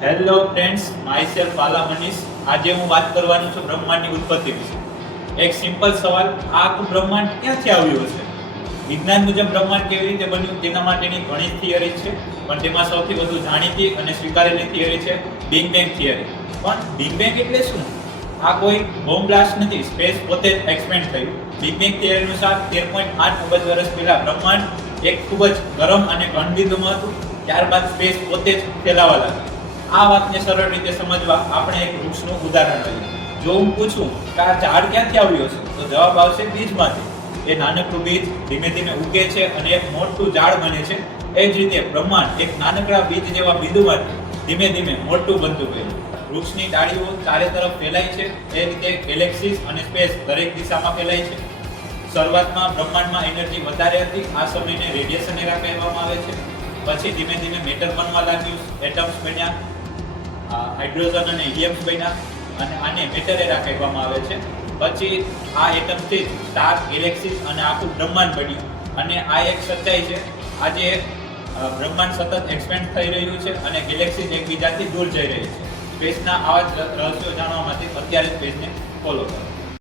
Hello friends, myself વાલા મનીષ. આજે હું વાત કરવાનો છું બ્રહ્માંડની ઉત્પત્તિ વિશે. એક સિમ્પલ સવાલ, આ આખું બ્રહ્માંડ ક્યાંથી આવ્યું હશે? વિજ્ઞાન મુજબ બ્રહ્માંડ કેવી રીતે બન્યું તેના માટેની ઘણી થિયરી છે, પણ તેમાં સૌથી વધુ જાણીતી અને સ્વીકારેલી થિયરી છે બિગ બેંગ થિયરી. પણ બિગ બેંગ એટલે શું? આ કોઈ બોમ્બ બ્લાસ્ટ નથી, સ્પેસ પોતે જ એક્સપેન્ડ થયું. બિગ બેંગ થિયરી અનુસાર 13.8 અબજ વર્ષ પહેલા બ્રહ્માંડ એક ખૂબ જ ગરમ અને ઘન બિંદુમાં હતું. ત્યારબાદ સ્પેસ પોતે જ ફેલાવા લાગી. આ વાતને સરળ રીતે સમજવા આપણે એક વૃક્ષનું ઉદાહરણ લઈએ. જો હું પૂછું કે આ ઝાડ ક્યાંથી આવ્યો છે, તો જવાબ આવશે બીજમાંથી. એ નાનકડું બીજ ધીમે ધીમે ઉગે છે અને એક મોટું ઝાડ બને છે. એ જ રીતે બ્રહ્માંડ એક નાનકડા બીજ જેવા બિંદુમાંથી ધીમે ધીમે મોટું બનતું ગયું. વૃક્ષની ડાળીઓ ચારે તરફ ફેલાય છે, એ રીતે ગેલેક્સીઝ અને સ્પેસ દરેક દિશામાં ફેલાય છે. શરૂઆતમાં બ્રહ્માંડમાં એનર્જી વધારે હતી, આ સમયને રેડિયેશન એરા કહેવામાં આવે છે. પછી ધીમે ધીમે મેટર બનવા લાગ્યું, એટમ્સ બન્યા, હાઇડ્રોજન અને હિલિયમ્સ બન્યા, અને આને મેટર એરા કહેવામાં આવે છે. પછી આ એટમથી સ્ટાર, ગેલેક્સીઝ અને આખું બ્રહ્માંડ બન્યું. અને આ એક સચ્ચાઈ છે, આજે બ્રહ્માંડ સતત એક્સપેન્ડ થઈ રહ્યું છે અને ગેલેક્સીઝ એકબીજાથી દૂર જઈ રહી છે. સ્પેસના આવા જ રહસ્યો જાણવા માટે અત્યારે સ્પેસને ફોલો કરો.